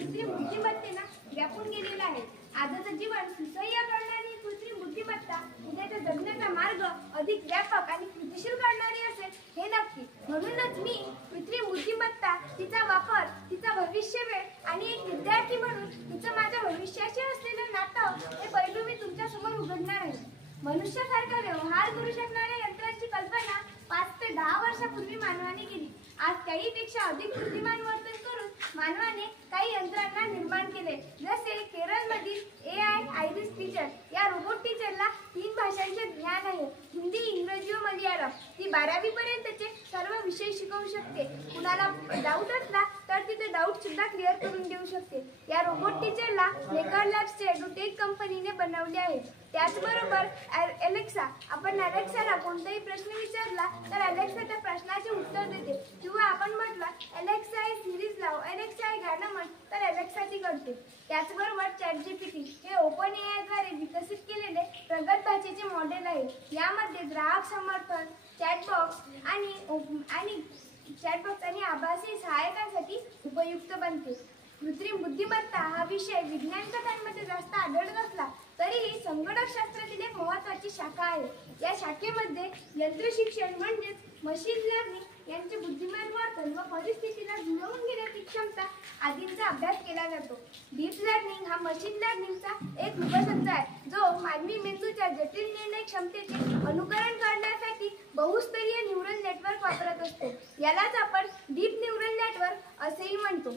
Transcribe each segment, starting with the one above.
कृत्रिम बुद्धिमत्तेला व्यापून गेलेला आहे. आजचं जीवन सुसह्य करणारी कृत्रिम बुद्धिमत्ता उद्याचा जगण्याचा मार्ग अधिक व्यापक आणि कृतिशील करणारी असेल हे नक्की. म्हणूनच मी कृत्रिम बुद्धिमत्ता, तिचा वापर, तिचा भविष्य वेळ आणि एक विद्यार्थी म्हणून तिचं माझ्या भविष्याशी असलेलं नातं हे पैलू मी तुमच्या समोर उघडणार आहे. मनुष्यासारखा व्यवहार करू शकणाऱ्या यंत्राची कल्पना 5 ते 10 वर्षापूर्वी मानवाने केली. आज त्याहीपेक्षा अधिक बुद्धिमान वर्तन करून मानवाने काही यंत्रांना निर्माण केले. जसे केरळमधील AI आयरिस टीचर या रोबोट टीचरला 3 भाषांचे ज्ञान आहे. हिंदी, इंग्रजी व मल्याळम. ती 12वी पर्यंतचे सर्व विषय शिकवू शकते. कुणाला डाऊट असला तर तिथे डाऊट सुद्धा क्लिअर करून देऊ शकते. या रोबोट टीचरला मेकर लॅब्सचे एडुटेक कंपनीने बनवले आहे. त्याचबरोबर अलेक्सा, आपण अलेक्साला कोणताही प्रश्न विचारला तर अलेक्सा त्या प्रश्नाचे उत्तर देते. किंवा आपण म्हटलं अलेक्सा हे सिरीज लाव, अलेक्सा हे गाणं म्हण, तर अलेक्सा ती करते. त्याचबरोबर ChatGPT हे ओपन AI द्वारे विकसित केलेले प्रगत भाषेचे मॉडेल आहे. यामध्ये ग्राहक समर्थन, चॅटबॉक्स आणि आभासी सहाय्यकांसाठी उपयुक्त बनते. कृत्रिम बुद्धिमत्ता हा विषय विज्ञान कथांमध्ये जास्त आढळत असला तरीही संगणकशास्त्रातील एक महत्त्वाची शाखा आहे. या शाखेमध्ये यंत्रशिक्षण म्हणजेच मशीन लर्निंग यांचे बुद्धिमान वर्तन व परिस्थितीला जुळवून घेण्याची क्षमता आदींचा अभ्यास केला जातो. डीप लर्निंग हा मशीन लर्निंगचा एक उपसंच आहे, जो मानवी मेंदूच्या जटिल निर्णय क्षमतेचे अनुकरण करण्यासाठी बहुस्तरीय न्यूरल नेटवर्क वापरत असतो. यालाच आपण डीप न्यूरल नेटवर्क असेही म्हणतो.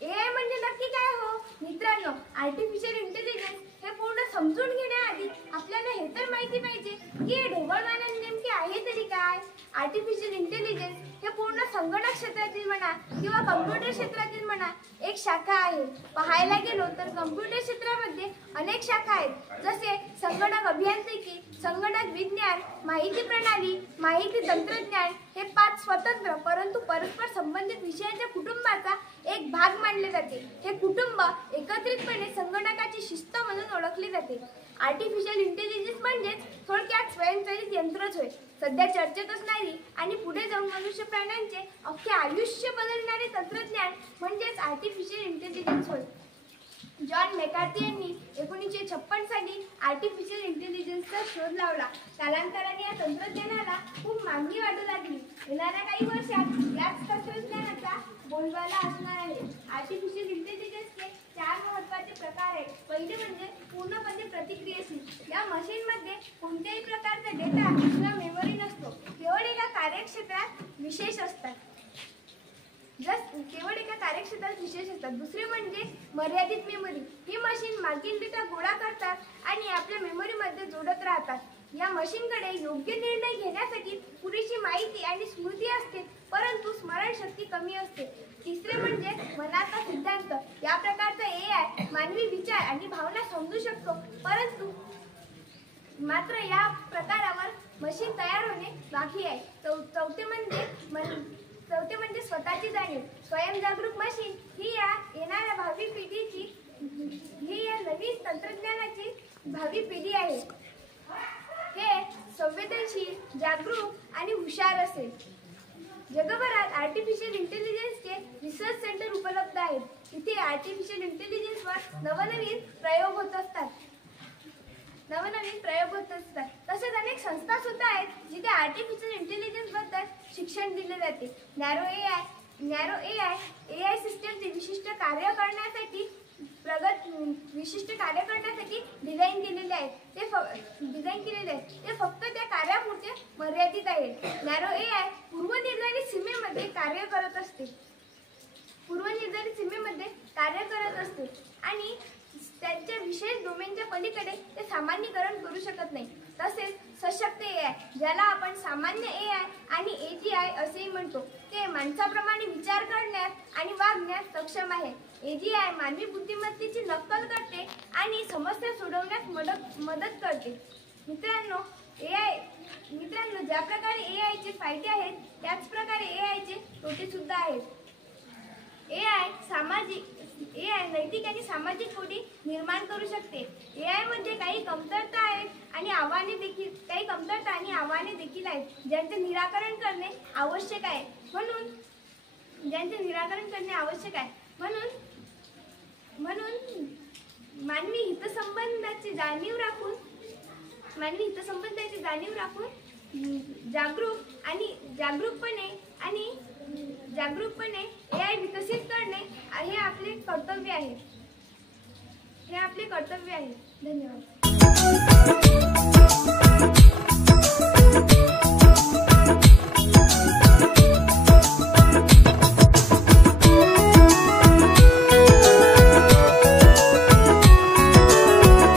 AI म्हणजे नक्की काय हो मित्रांनो? आर्टिफिशियल इंटेलिजन्स हे पूर्ण समजून घेण्याआधी आपल्याला हे तर माहिती पाहिजे की हे ढोबळमानाने नेमके आहे तरी काय. आर्टिफिशियल इंटेलिजन्स हे पूर्ण संगणक क्षेत्रातील म्हणा किंवा कम्प्युटर क्षेत्रातील म्हणा एक शाखा आहे. पाहायला गेलो तर कम्प्युटर क्षेत्रामध्ये अनेक शाखा आहेत. जसे संगणक अभियांत्रिकी, संगणक विज्ञान, माहिती प्रणाली, माहिती तंत्रज्ञान हे 5 स्वतंत्र परंतु परस्पर संबंधित विषयांच्या कुटुंबाचा एक भाग मानले जाते. हे कुटुंब एकत्रितपणे संगणकाची शिस्त म्हणून ओळखले जाते. आर्टिफिशियल इंटेलिजन्स म्हणजेच थोडक्यात स्वयंचलित यंत्रच होय. सध्या चर्चेत असणारी आणि पुढे जाऊन मनुष्य प्राण्यांचे अख्खे आयुष्य बदलणारे तंत्रज्ञान म्हणजेच आर्टिफिशियल इंटेलिजन्स होय. जॉन मेकार्थी यांनी 1956 साली आर्टिफिशियल इंटेलिजन्सचा शोध लावला. कालांतराने या तंत्रज्ञानाला खूप मागणी वाढू लागली. येणाऱ्या काही वर्षात याच तंत्रज्ञानाचा बोलबाला असणार आहे. आर्टिफिशियल इंटेलिजन्सचे 4 महत्त्वाचे प्रकार आहेत. पहिले म्हणजे पूर्णपणे प्रतिक्रियाशील. या मशीनमध्ये कोणत्याही प्रकारचा डेटा किंवा मेमरी नसतो. केवळ एका कार्यक्षेत्रात विशेष असतात. दुसरे म्हणजे मर्यादित मेमरी. ही मशीन मागील डेटा गोळा करतात आणि आपल्या मेमरीमध्ये जोडत राहतात. या मशीनकडे योग्य निर्णय घेण्यासाठी पुरेशी माहिती आणि स्मृती असते, परंतु स्मरणशक्ती कमी असते. तिसरे म्हणजे मनाचा सिद्धांत. या प्रकारचा AI मानवी विचार आणि भावना समजू शकतो, परंतु मात्र या प्रकारावर मशीन तयार होणे बाकी आहे. चौथे म्हणजे स्वतःची जाणीव. स्वयंजागरूक मशीन ही या नवीन तंत्रज्ञानाची भावी पिढी आहे. हे संवेदनशील, जागरूक आणि हुशार असेल. जगभरात आर्टिफिशियल इंटेलिजन्सचे रिसर्च सेंटर उपलब्ध आहेत. तिथे आर्टिफिशियल इंटेलिजन्सवर नवनवीन प्रयोग होत असतात. तसेच अनेक संस्था सुद्धा आहेत जिथे आर्टिफिशियल इंटेलिजन्स बद्दल शिक्षण दिले जाते. नॅरो AI सिस्टमचे विशिष्ट कार्य करण्यासाठी डिझाईन केलेले आहेत. ते फक्त त्या कार्यापुरते मर्यादित आहेत. नॅरो AI पूर्वनिर्धारित सीमेमध्ये कार्य करत असते आणि त्यांच्या विशेष डोमेनच्या पलीकडे ते सामान्यीकरण करू शकत नाही. तसेच सशक्त AI, ज्याला आपण सामान्य AI आणि AGI असेही म्हणतो, ते माणसाप्रमाणे विचार करण्यास आणि वागण्यास सक्षम आहे. AGI मानवी बुद्धिमत्तेची नक्कल करते आणि समस्या सोडवण्यास मदत करते. मित्रांनो, ज्या प्रकारे AI चे फायदे आहेत त्याच प्रकारे AI चे तोटे सुद्धा आहेत. AI नैतिक आणि सामाजिक कोडी निर्माण करू शकते. AI मध्ये काही कमतरता आणि आव्हाने देखील आहेत, ज्यांचे निराकरण करणे आवश्यक आहे. म्हणून ज्यांचे निराकरण करणे आवश्यक आहे. म्हणून मानवी हितसंबंधाची जाणीव राखून जागरूकपणे AI विकसित करणे हे आपले कर्तव्य आहे. धन्यवाद.